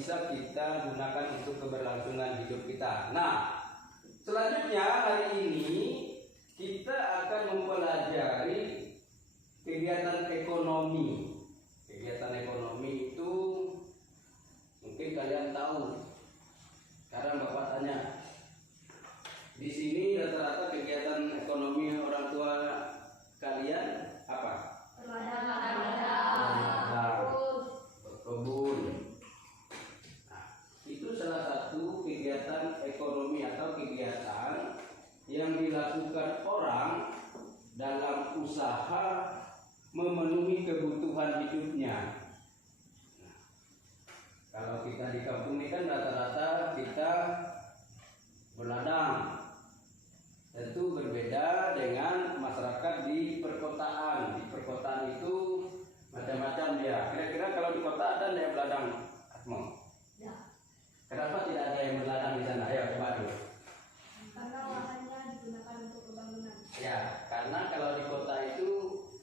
bisa kita gunakan untuk keberlangsungan hidup kita. Nah, selanjutnya hari ini kita akan mempelajari kegiatan ekonomi. Kegiatan ekonomi itu mungkin kalian tahu. Sekarang Bapak tanya, di sini rata-rata kegiatan ekonomi orang tua kalian apa? Berkebun. Nah, itu salah satu kegiatan ekonomi atau kegiatan yang dilakukan orang dalam usaha memenuhi kebutuhan hidupnya. Nah, kalau kita di kampung ini kan rata-rata kita berladang. Tentu berbeda dengan masyarakat di perkotaan. Di perkotaan itu macam-macam dia. Kira-kira kalau di kota ada yang berladang, Asmo? Ya. Kenapa tidak ada yang berladang di sana? Ayo coba dulu. Karena lahannya digunakan untuk pembangunan. Ya, karena kalau di kota itu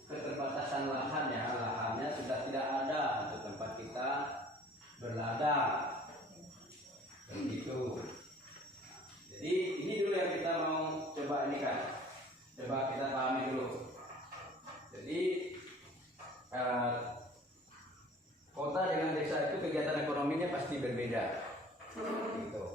keterbatasan lahan ya, lahannya sudah tidak ada untuk tempat kita berladang. Begitu. Jadi ini dulu yang kita mau coba ini kan. Coba kita pahami dulu. Jadi kota dengan desa itu kegiatan ekonominya pasti berbeda. Gitu.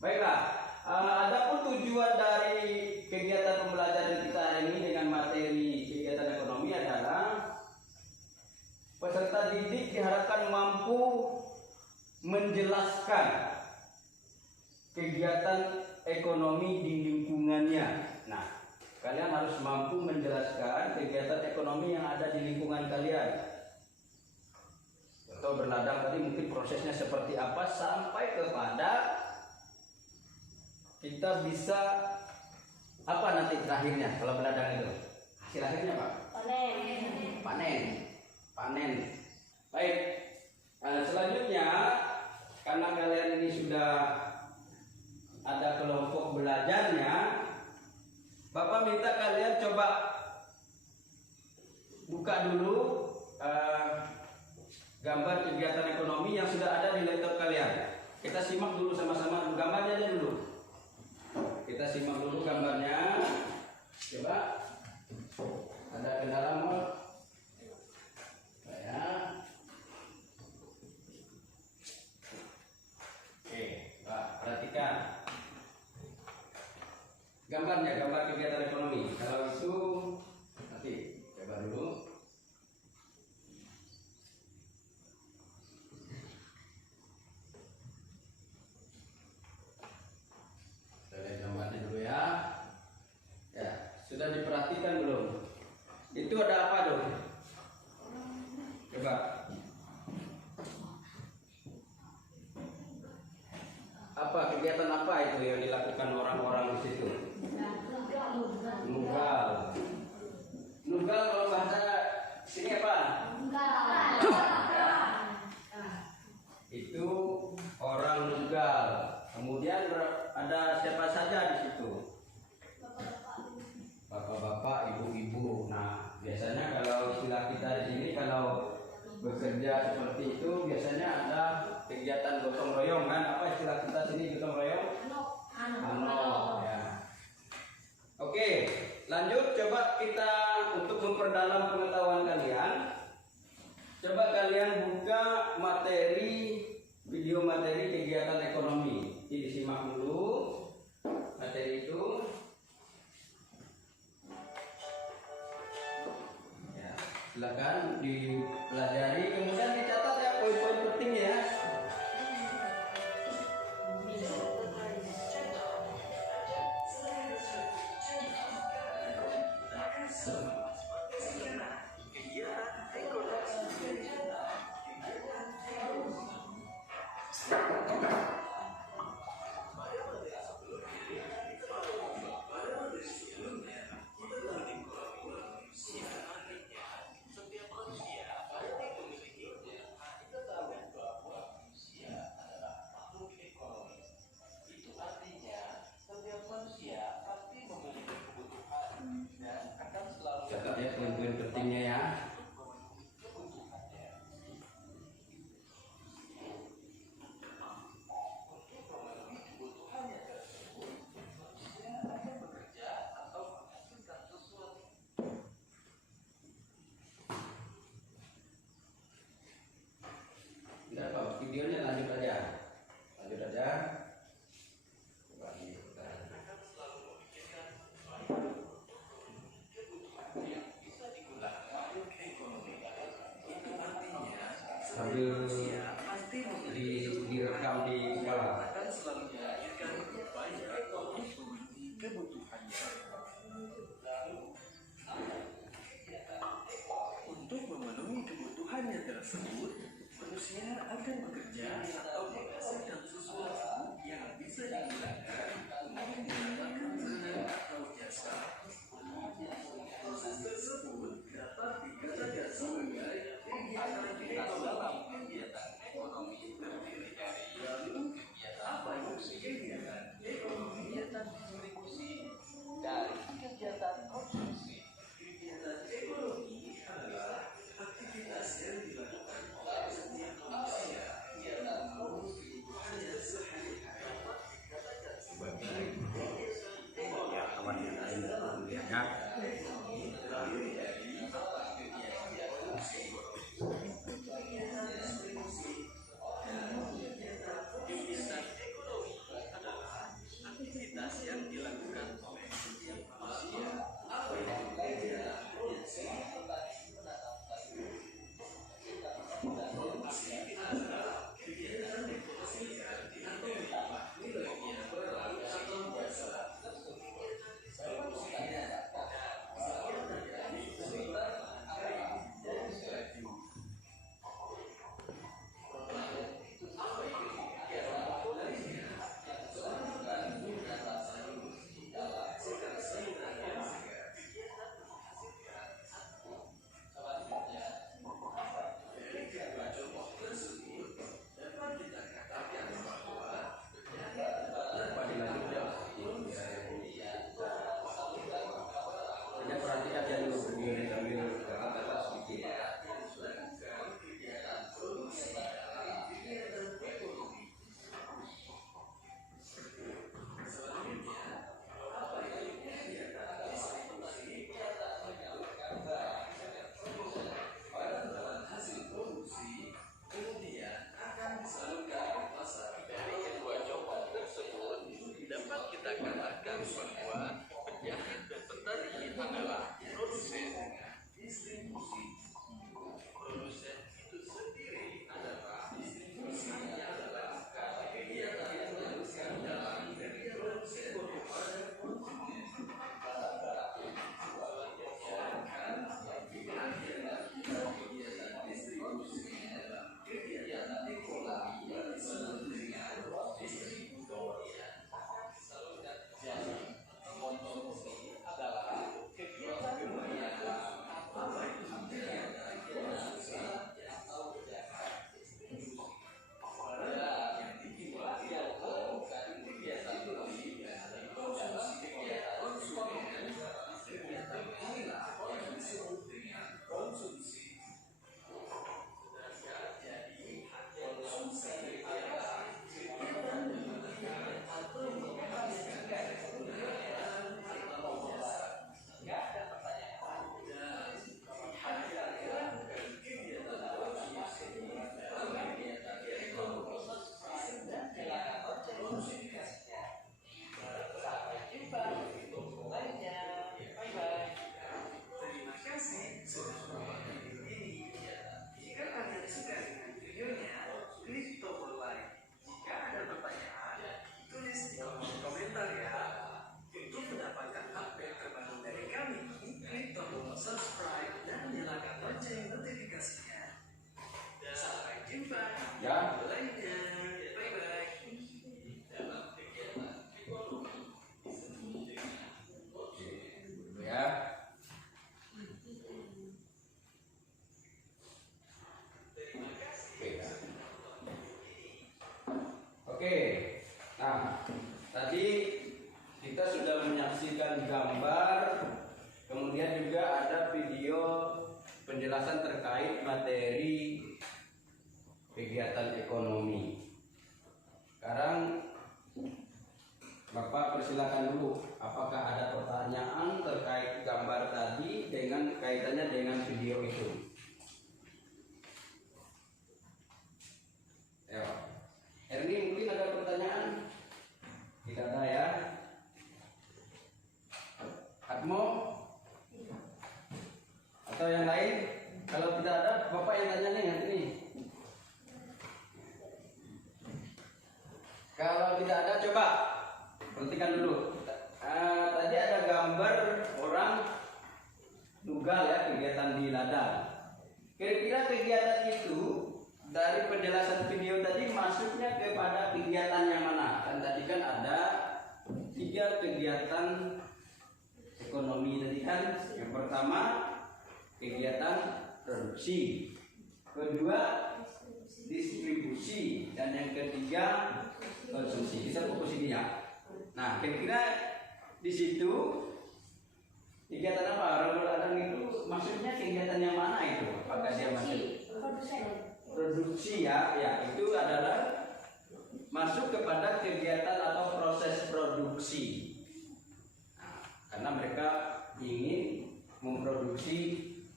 Baiklah. Adapun tujuan dari kegiatan pembelajaran kita hari ini dengan materi kegiatan ekonomi adalah peserta didik diharapkan mampu menjelaskan kegiatan ekonomi di lingkungannya. Nah, kalian harus mampu menjelaskan kegiatan ekonomi yang ada di lingkungan kalian. Atau berladang tadi mungkin prosesnya seperti apa sampai kepada kita bisa apa nanti terakhirnya kalau berladang itu? Hasil akhirnya Pak? Panen. Baik. Selanjutnya karena kalian ini sudah ada kelompok belajarnya, Bapak minta kalian coba buka dulu gambar kegiatan ekonomi yang sudah ada di laptop kalian. Kita simak dulu sama-sama gambarnya aja dulu. Kita simak dulu gambarnya. Coba. Ada kendala mau? Ya. Oke, Pak, perhatikan. Gambarnya, gambar kegiatan ekonomi. Kalau itu nanti coba dulu. Kita lihat gambarnya dulu ya. Ya, sudah diperhatikan belum? Itu ada apa dong? Coba. Apa kegiatan apa itu yang dilakukan orang-orang di situ? Nugal. Nugal kalau bahasa sini apa? Itu orang nugal. Kemudian ada siapa saja di situ? Bapak-bapak, ibu-ibu. Nah, biasanya kalau istilah kita di sini kalau bekerja seperti itu biasanya ada kegiatan gotong royong kan? Apa istilah kita sini gotong royong? Ano. Ya. Oke, lanjut coba kita untuk memperdalam pengetahuan kalian. Coba kalian buka video materi kegiatan ekonomi. Ini disimak dulu materi itu. Ya, silakan dipelajari, kemudian dicatat ya poin-poin penting ya. sambil direkam di kepala. Untuk memenuhi kebutuhannya tersebut, manusia akan bekerja atau menghasilkan sesuatu yang bisa digunakan untuk mendapatkan barang atau jasa. Proses tersebut dapat dikatakan sebagai kegiatan atau dalam kegiatan ekonomi terdiri dari apa itu kegiatan ekonomi, kegiatan distribusi dan kegiatan konsumsi. Kegiatan ekonomi adalah aktivitas yang dilakukan oleh setiap manusia yang mengurus kehidupannya sehari-hari. Kegiatan ekonomi adalah aktivitas yang dilakukan oleh setiap manusia. Apa itu kegiatan produksi? Produksi adalah kegiatan memproduksikan atau menambah nilainya barang atau jasa. Produksi Perhatikan ya dulu, ambil kata-kata sedikit. dapat kita katakan bahwa penjahit dan petani adalah produsen dengan distribusi. Produsen itu sendiri adalah distribusinya adalah kegiatan yang dilakukan dalam dari produsen kepada konsumen. Sedangkan kegiatan distribusi adalah kegiatan ekonomi yang disebut dengan distributor. Jadi, konsumsi adalah kegiatan pembayaran apa itu kegiatan konsumsi atau jasa distribusi. Barang yang dijual atau kegiatan beli dan konsumsi kegiatan konsumen kegiatan inilah yang disebut dengan konsumsi. Jadi, konsumsi adalah kegiatan membelikan atau menghabiskan kegunaan atau jasa. Tidak ada pertanyaan. Dan kegiatan konsumsi dalam kegiatan ekonomi disebut dengan konsumsi. Sampai jumpa di video lainnya. Bye-bye. Terima kasih sudah menonton video ini. Jika kalian suka dengan videonya, klik tombol like. Jika ada pertanyaan, tulis di kolom komentar ya. Untuk mendapatkan update terbaru dari kami, klik tombol subscribe dan nyalakan lonceng notifikasinya. Dan sampai jumpa di Ya. video lainnya. Bye-bye. Dalam kegiatan ekonomi disebut dengan Ya. Oke. Nah, tadi kita sudah menyaksikan gambar, kemudian juga ada video penjelasan terkait materi kegiatan ekonomi. Sekarang Bapak persilakan dulu, apakah ada pertanyaan terkait gambar tadi dengan kaitannya dengan video itu? Ya, Erni mungkin ada pertanyaan? Tidak ada ya? Atmo? Atau yang lain? Kalau tidak ada, Bapak yang tanya nih nanti nih. perhatikan dulu. Tadi ada gambar orang nugal ya, kegiatan di ladang. Kira-kira kegiatan itu dari penjelasan video tadi masuknya kepada kegiatan yang mana? Kan tadi kan ada 3 kegiatan ekonomi tadi kan. Yang pertama kegiatan produksi, kedua distribusi, dan yang ketiga konsumsi. Kita fokus ini ya. Nah, kira-kira di situ kegiatan apa? Orang ladang itu maksudnya kegiatan yang mana itu? Apakah dia masuk produksi ya? Ya, itu adalah masuk kepada kegiatan atau proses produksi. Nah, karena mereka ingin memproduksi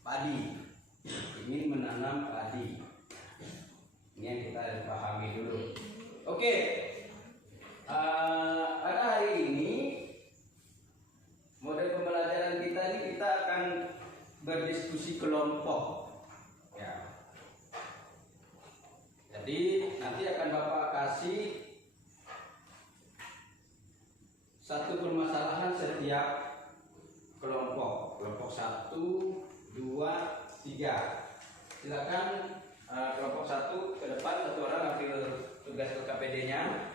padi, ingin menanam padi. Ini yang kita harus pahami dulu. Oke, pada hari ini model pembelajaran kita ini kita akan berdiskusi kelompok. Ya. Jadi nanti akan Bapak kasih satu permasalahan setiap kelompok. Kelompok 1, 2, 3. Silakan kelompok 1 ke depan, satu orang ambil tugas KPD-nya.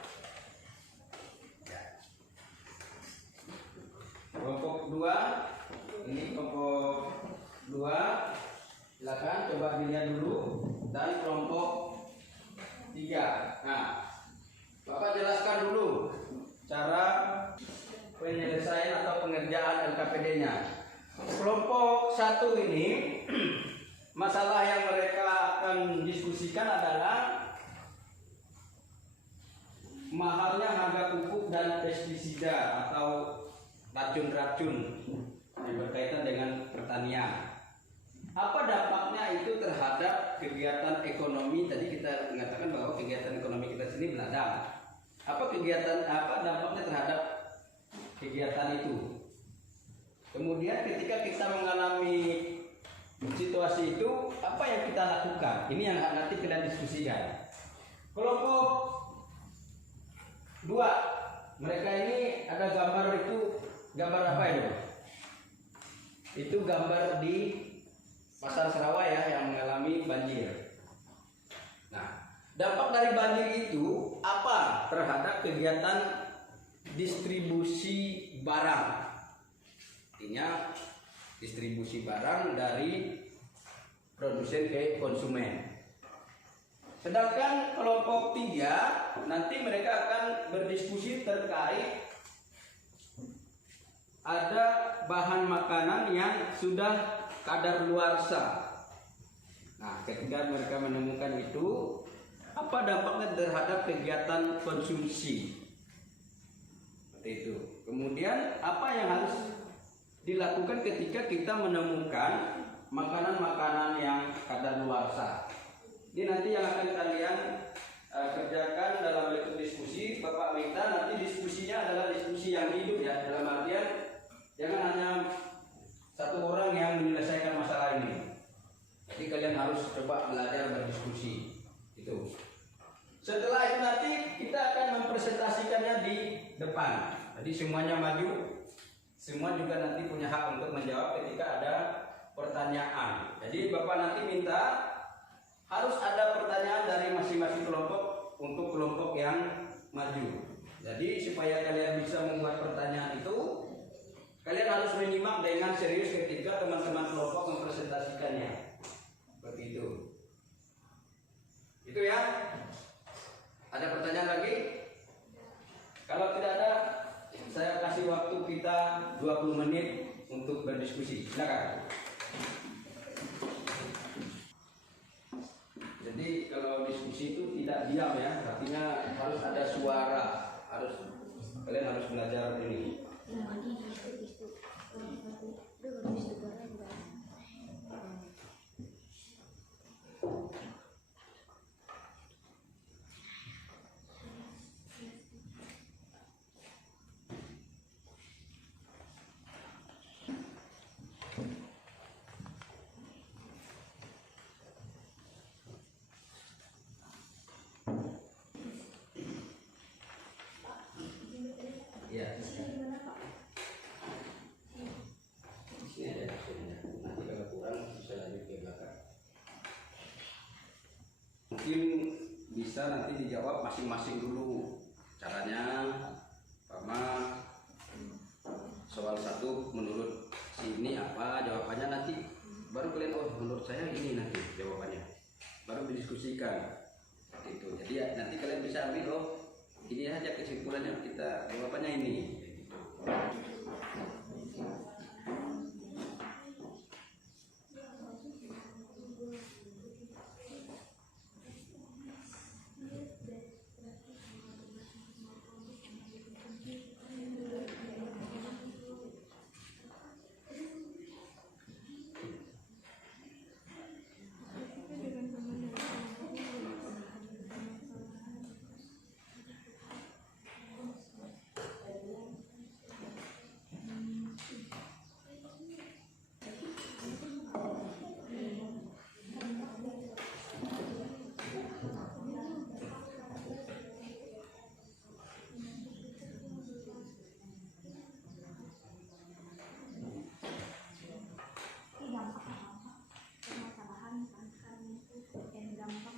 Kelompok 2, ini kelompok 2, silakan coba dilihat dulu, dan kelompok 3. Nah, Bapak jelaskan dulu cara penyelesaian atau pengerjaan LKPD-nya. Kelompok 1 ini masalah yang mereka akan diskusikan adalah mahalnya harga pupuk dan pestisida atau racun-racun yang berkaitan dengan pertanian. Apa dampaknya itu terhadap kegiatan ekonomi? Tadi kita mengatakan bahwa kegiatan ekonomi kita sini beladang. Apa dampaknya terhadap kegiatan itu? Kemudian ketika kita mengalami situasi itu, apa yang kita lakukan? Ini yang nanti kita diskusikan. Kelompok 2, mereka ini ada gambar itu. Gambar apa itu? Itu gambar di Pasar Serawai ya, yang mengalami banjir. Nah, dampak dari banjir itu apa terhadap kegiatan distribusi barang? Artinya distribusi barang dari produsen ke konsumen. Sedangkan kelompok 3 nanti mereka akan berdiskusi terkait ada bahan makanan yang sudah kadaluarsa. Nah, ketika mereka menemukan itu, apa dampaknya terhadap kegiatan konsumsi? Seperti itu. Kemudian apa yang harus dilakukan ketika kita menemukan makanan-makanan yang kadaluarsa? Ini nanti yang akan kalian kerjakan dalam bentuk diskusi. Bapak minta nanti diskusinya adalah diskusi yang hidup ya, dalam artian jangan hanya satu orang yang menyelesaikan masalah ini. Jadi kalian harus coba belajar berdiskusi. Itu. Setelah itu nanti kita akan mempresentasikannya di depan. Jadi semuanya maju. Semua juga nanti punya hak untuk menjawab ketika ada pertanyaan. Jadi Bapak nanti minta harus ada pertanyaan dari masing-masing kelompok untuk kelompok yang maju. Jadi supaya kalian bisa membuat pertanyaan itu, kalian harus menyimak dengan serius ketika teman-teman kelompok mempresentasikannya. Seperti itu. Itu ya. Ada pertanyaan lagi? Kalau tidak ada, saya kasih waktu kita 20 menit untuk berdiskusi. Silakan. Jadi kalau diskusi itu tidak diam ya, artinya harus ada suara, kalian harus belajar ini. Ya. bisa nanti dijawab masing-masing dulu. Caranya pertama soal satu menurut sini apa jawabannya, nanti baru kalian oh menurut saya ini nanti jawabannya, baru didiskusikan itu. Jadi ya, nanti kalian bisa ambil oh ini aja kesimpulannya, kita jawabannya ini.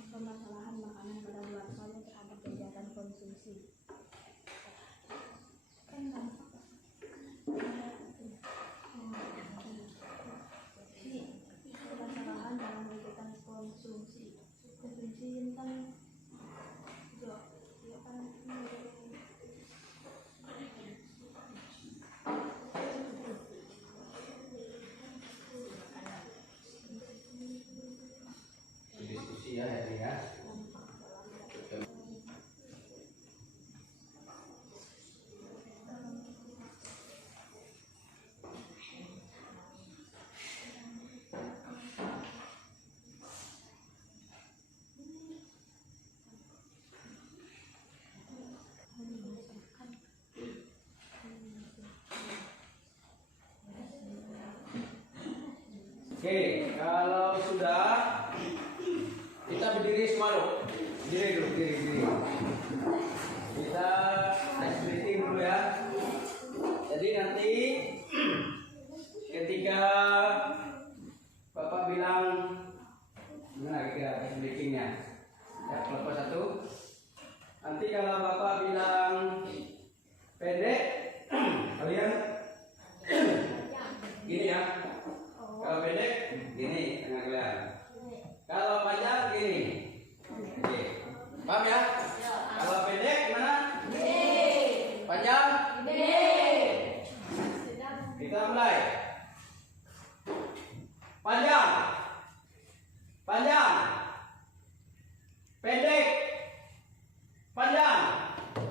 Permasalahan makanan kadaluarsanya terhadap kegiatan konsumsi. Kan dampak permasalahan dalam kegiatan konsumsi. Konsumsi ini kan Diskusi ya hari ya. Oke, kalau sudah kita berdiri semua loh. Berdiri dulu, berdiri. Kita ice breathing dulu ya. Jadi nanti ketika Bapak bilang gimana kira ice breathingnya? Ya, kelompok satu. Nanti kalau Bapak bilang pendek, kalian gini ya. Kalau pendek gini tengah kalian. Kalau panjang gini. Oke. Paham ya? Kalau pendek gimana? Panjang? Kita mulai. Panjang. Panjang. Pendek. Panjang.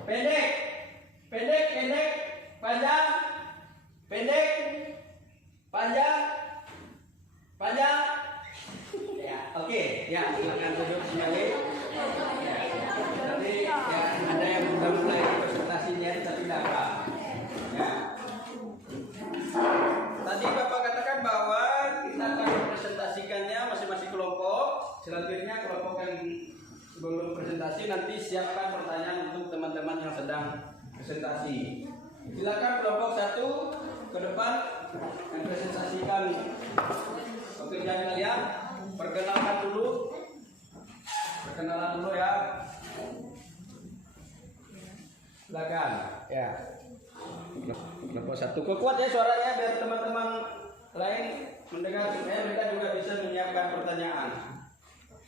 Pendek. Pendek, pendek. Panjang. Pendek. Panjang. Panjang. Ya, oke. Ya, silakan duduk semuanya. Ya. Tapi ya, ada yang belum mulai presentasinya tapi tidak apa. Ya. Tadi Bapak katakan bahwa kita akan mempresentasikannya masing-masing kelompok. Selanjutnya kelompok yang sebelum presentasi nanti siapkan pertanyaan untuk teman-teman yang sedang presentasi. Silakan kelompok satu ke depan mempresentasikan pekerjaan kalian. Perkenalan dulu ya. Silakan ya. Kelompok satu kuat ya suaranya biar teman-teman lain mendengar supaya mereka juga bisa menyiapkan pertanyaan.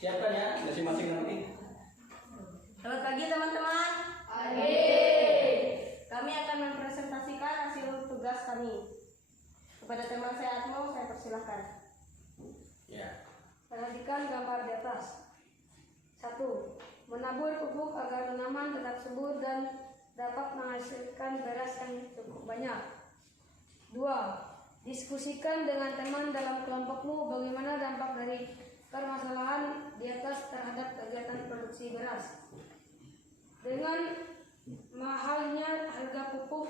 Siapkan ya masing-masing nanti. Selamat pagi teman-teman. Pagi. Kami akan mempresentasikan hasil tugas kami. Kepada teman saya Atmo, saya persilahkan. Ya. Perhatikan gambar di atas. 1. Menabur pupuk agar tanaman tetap subur dan dapat menghasilkan beras yang cukup banyak. 2. Diskusikan dengan teman dalam kelompokmu bagaimana dampak dari permasalahan di atas terhadap kegiatan produksi beras. Dengan mahalnya harga pupuk,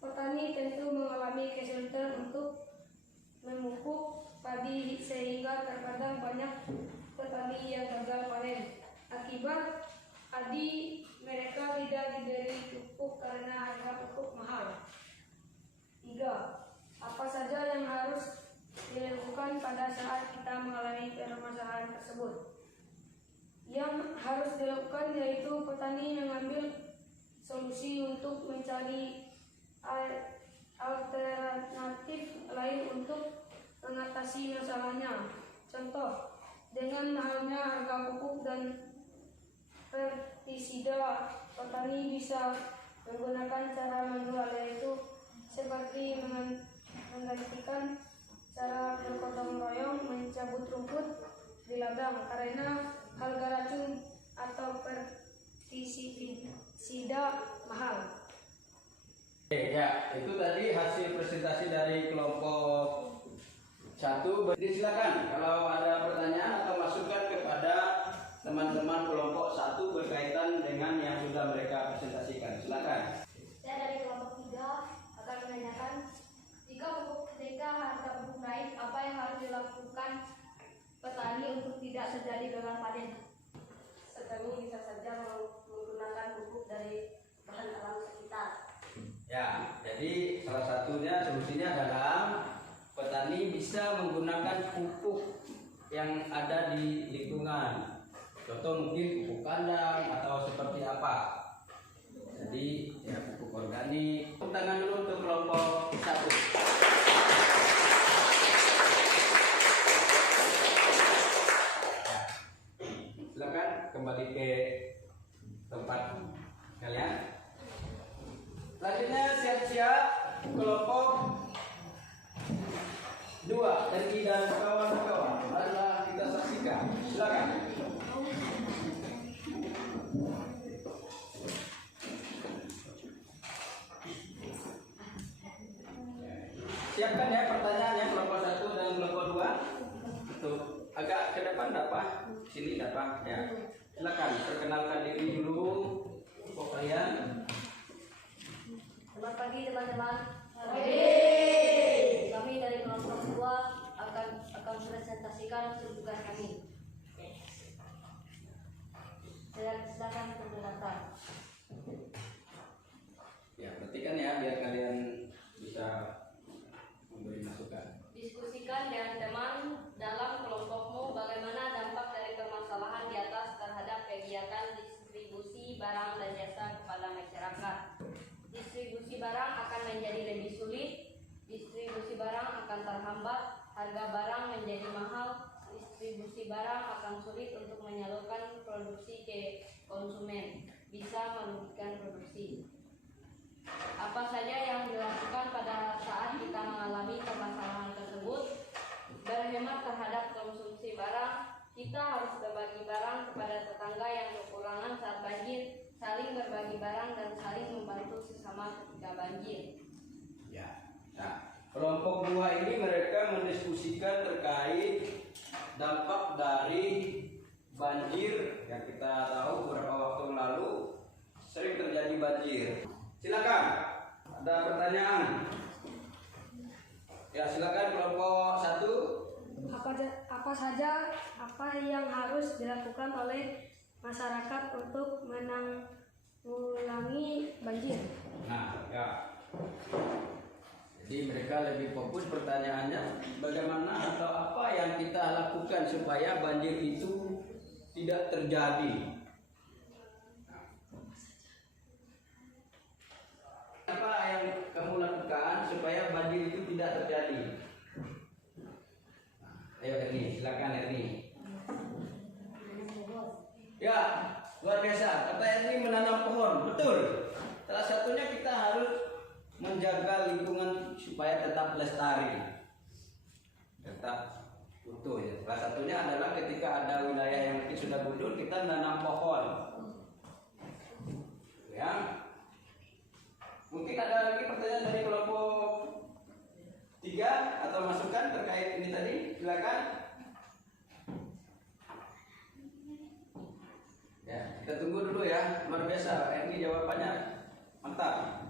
petani tentu mengalami kesulitan untuk memupuk padi sehingga terkadang banyak petani yang gagal panen. Akibat padi mereka tidak diberi pupuk karena harga pupuk mahal. 3. Apa saja yang harus dilakukan pada saat kita mengalami permasalahan tersebut? yang harus dilakukan yaitu petani mengambil solusi untuk mencari alternatif lain untuk mengatasi masalahnya. Contoh, dengan halnya harga pupuk dan pestisida, petani bisa menggunakan cara manual, yaitu seperti menggantikan cara bergotong royong mencabut rumput di ladang karena harga racun atau pestisida mahal. Ya, itu tadi hasil presentasi dari kelompok 1. Silakan kalau ada pertanyaan atau masukan kepada teman-teman kelompok 1 berkaitan dengan yang sudah mereka presentasikan. Silakan. Saya dari kelompok 3 akan menanyakan, ketika harga pupuk naik, apa yang harus dilakukan petani untuk tidak terjadi gagal panen? Petani bisa saja menggunakan pupuk dari bahan alam sekitar. Ya, jadi salah satunya solusinya adalah petani bisa menggunakan pupuk yang ada di lingkungan. Contoh mungkin pupuk kandang atau seperti apa. Jadi ya pupuk organik. Tepuk tangan dulu untuk kelompok 1. Ya. Silakan kembali ke tempat kalian. Selanjutnya siap-siap kelompok 2 Eri dan kawan-kawan. Marilah kita saksikan. Silakan. Siapkan ya pertanyaannya kelompok 1 dan kelompok 2. Tuh, agak ke depan dapat, sini dapat ya. Silakan perkenalkan diri dulu kelompok kalian. Selamat pagi teman-teman. Kami dari kelompok 2 akan presentasikan tugas kami. Silakan perkenalkan. Ya, perhatikan ya biar kalian bisa memberi masukan. Diskusikan dengan teman dalam kelompokmu bagaimana dampak dari permasalahan di atas terhadap kegiatan distribusi barang dan jasa kepada masyarakat. Distribusi barang akan menjadi lebih sulit, distribusi barang akan terhambat, harga barang menjadi mahal, distribusi barang akan sulit untuk menyalurkan produksi ke konsumen, bisa merugikan produksi. Apa saja yang dilakukan pada saat kita mengalami permasalahan tersebut? Berhemat terhadap konsumsi barang, kita harus berbagi barang kepada tetangga yang kekurangan saat banjir, saling berbagi barang dan saling membantu sesama ketika banjir. Ya. Nah, kelompok 2 ini mereka mendiskusikan terkait dampak dari banjir yang kita tahu beberapa waktu lalu sering terjadi banjir. Silakan, ada pertanyaan? Ya, silakan kelompok 1. Apa yang harus dilakukan oleh masyarakat untuk menanggulangi banjir? Nah, ya. Jadi mereka lebih fokus pertanyaannya bagaimana atau apa yang kita lakukan supaya banjir itu tidak terjadi. Apa yang kamu lakukan supaya banjir itu tidak terjadi? Ayo Erni, silakan Erni. Ya, luar biasa. Kata Erni menanam pohon, betul. Salah satunya kita harus menjaga lingkungan supaya tetap lestari, tetap utuh. Ya. Salah satunya adalah ketika ada wilayah yang mungkin sudah gundul, kita menanam pohon. Ya. Mungkin ada lagi pertanyaan dari kelompok 3 atau masukan terkait ini tadi, silakan. Ya, kita tunggu dulu ya. Luar biasa, ini jawabannya mantap.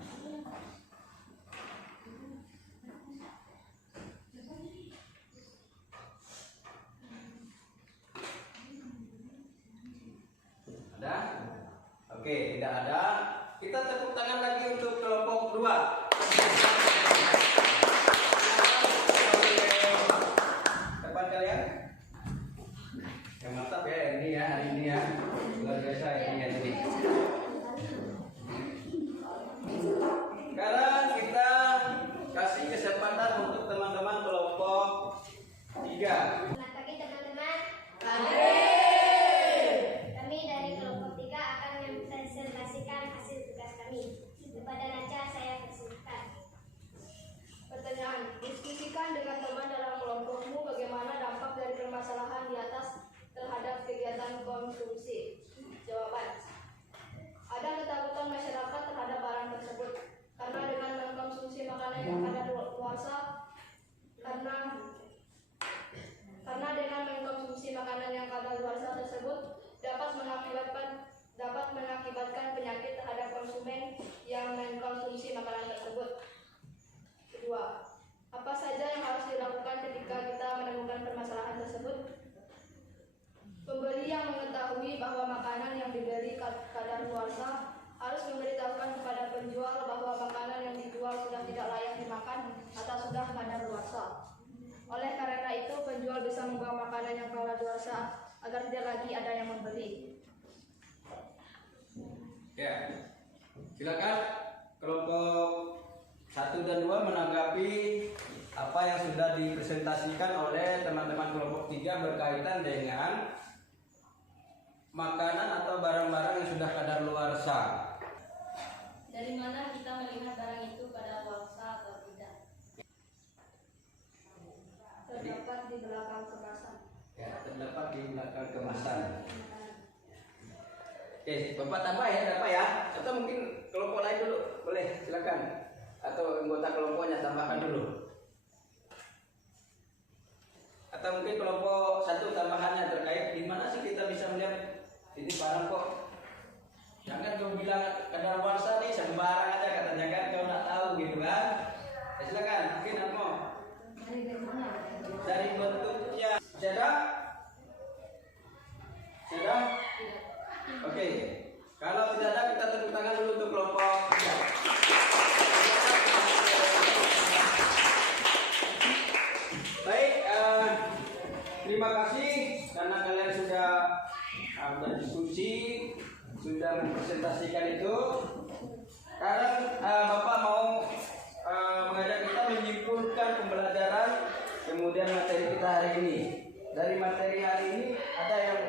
Ada? Oke, tidak ada. Kita tepuk tangan lagi untuk kelompok 2. Dapat kalian? Yang mantap ya ini ya hari ini ya. kadaluarsa harus memberitahukan kepada penjual bahwa makanan yang dijual sudah tidak layak dimakan atau sudah kadaluarsa. Oleh karena itu, penjual bisa membuang makanan yang kadaluarsa agar tidak lagi ada yang membeli. Ya, silakan kelompok 1 dan 2 menanggapi apa yang sudah dipresentasikan oleh teman-teman kelompok 3 berkaitan dengan makanan atau barang-barang yang sudah kadaluarsa. Dari mana kita melihat barang itu kadaluarsa atau tidak? Terdapat di belakang kemasan. Ya, terdapat di belakang kemasan. Oke, Bapak tambah ya, ada apa ya? Atau mungkin kelompok lain dulu, boleh silakan. Atau anggota kelompoknya tambahkan dulu. Atau mungkin kelompok 1 tambahannya terkait di mana sih kita bisa melihat ini barang kok. Jangan kau bilang kadaluarsa nih sembarang aja katanya kan, kau nggak tahu gitu kan. Ya, silakan, mungkin Atmo. Dari bentuknya sudah? Sudah? Oke. Kalau tidak ada kita tepuk tangan dulu untuk kelompok 3. Baik, terima kasih karena kalian sudah berdiskusi, sudah mempresentasikan itu. Sekarang Bapak mau mengajak kita menyimpulkan pembelajaran kemudian materi kita hari ini. Dari materi hari ini ada yang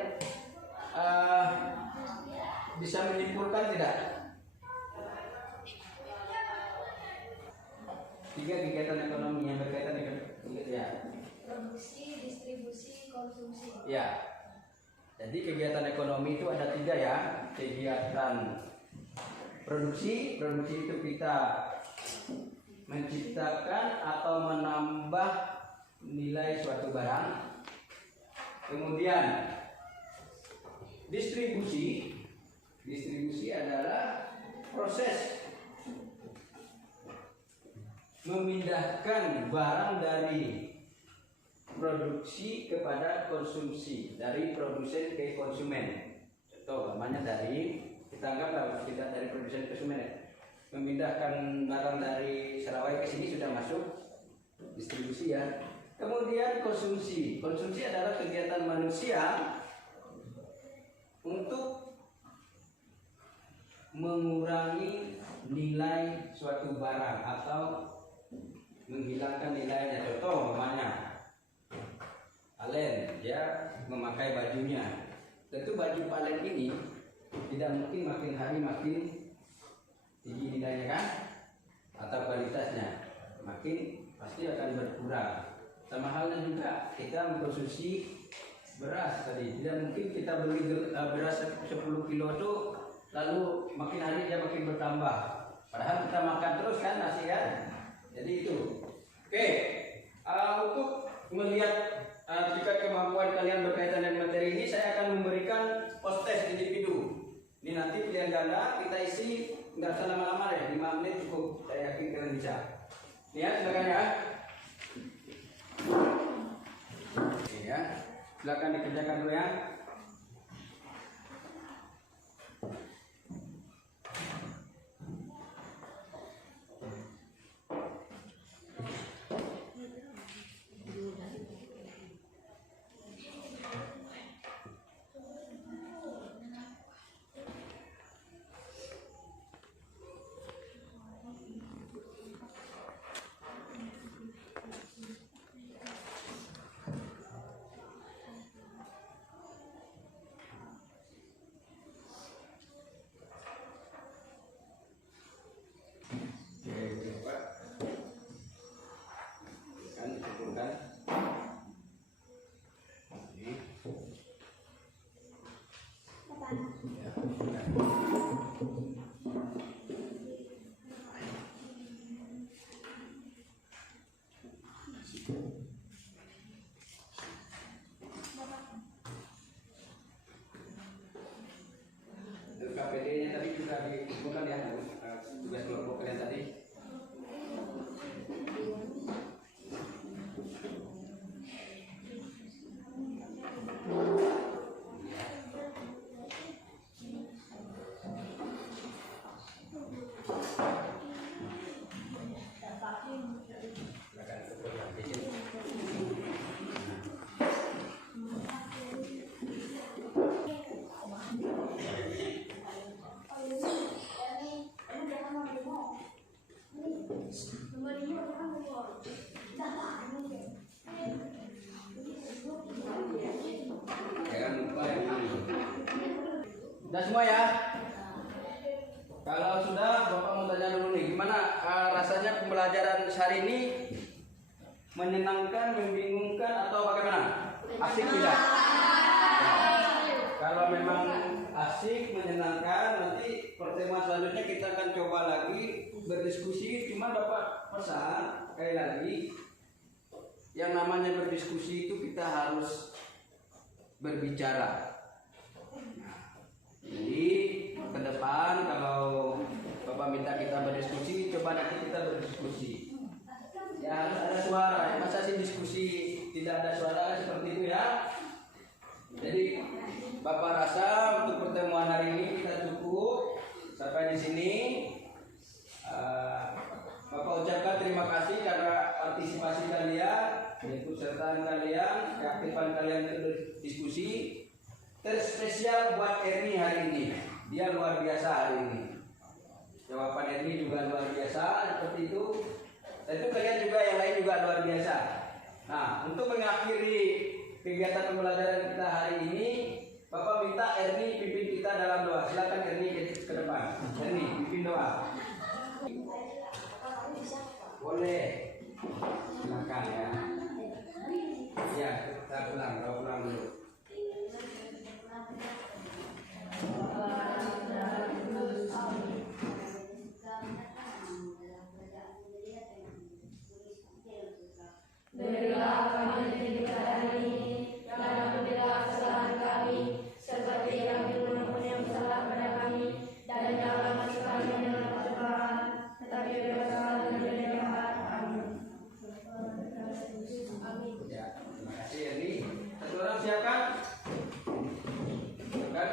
bisa menyimpulkan tidak? 3 kegiatan ekonomi yang berkaitan dengan ya. Produksi, distribusi, konsumsi. Ya. Jadi kegiatan ekonomi itu ada 3 ya. Kegiatan produksi itu kita menciptakan atau menambah nilai suatu barang. Kemudian distribusi adalah proses memindahkan barang dari produksi kepada konsumsi, dari produsen ke konsumen. Contoh namanya dari, kita anggaplah kita dari produsen ke konsumen, memindahkan barang dari Sarawak ke sini sudah masuk distribusi ya. Kemudian konsumsi adalah kegiatan manusia untuk mengurangi nilai suatu barang atau menghilangkan nilainya. Contoh namanya Palen, dia memakai bajunya. Tentu baju Palen ini tidak mungkin makin hari makin tinggi nilainya kan, atau kualitasnya makin pasti akan berkurang. Sama halnya juga kita mengkonsumsi beras tadi, tidak mungkin kita beli beras 10 kilo itu lalu makin hari dia makin bertambah. Padahal kita makan terus kan nasi kan. Jadi itu. Oke, untuk melihat tingkat kemampuan kalian berkaitan dengan materi ini, saya akan memberikan post test individu. Ini nanti pilihan ganda kita isi, nggak usah lama-lama ya, 5 menit cukup. Saya yakin kalian bisa. Ya, silakan ya. Oke ya, silakan dikerjakan dulu ya. KPD-nya tadi sudah dikumpulkan ya, tugas kelompok kalian tadi. Sudah semua ya? Kalau sudah, Bapak mau tanya dulu nih, gimana rasanya pembelajaran hari ini? Menyenangkan, membingungkan, atau bagaimana? Asik tidak? Kalau memang asik, menyenangkan, nanti pertemuan selanjutnya kita akan coba lagi berdiskusi. Cuma Bapak pesan, sekali lagi, yang namanya berdiskusi itu kita harus berbicara. Jadi ke depan kalau Bapak minta kita berdiskusi, coba nanti kita berdiskusi. Ya harus ada suara. Masa sih diskusi tidak ada suara seperti itu ya? Jadi Bapak rasa untuk pertemuan hari ini kita cukup sampai di sini. Bapak ucapkan terima kasih karena partisipasi kalian, keikutsertaan kalian, keaktifan kalian untuk diskusi. Terspesial buat Erni hari ini, dia luar biasa hari ini. Jawaban Erni juga luar biasa seperti itu. Tentu kalian juga yang lain juga luar biasa. Nah, untuk mengakhiri kegiatan pembelajaran kita hari ini, Bapak minta Erni pimpin kita dalam doa. Silakan Erni ke depan. Erni pimpin doa. Boleh. Silakan ya. Ya, kita pulang dulu. Berilah kami rezeki pada hari ini, dan ampunilah kesalahan kami, seperti yang diampuni yang bersalah pada kami, dan janganlah masuk kami dalam pencobaan, tetapi bebaskanlah dari jahat. Amin. Ya, terima kasih Erni. Satu orang siapkan. Siapkan.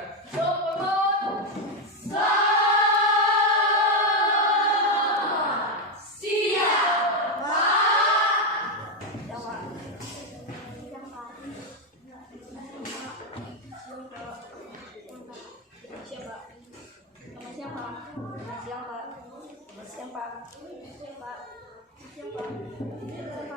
Siapa?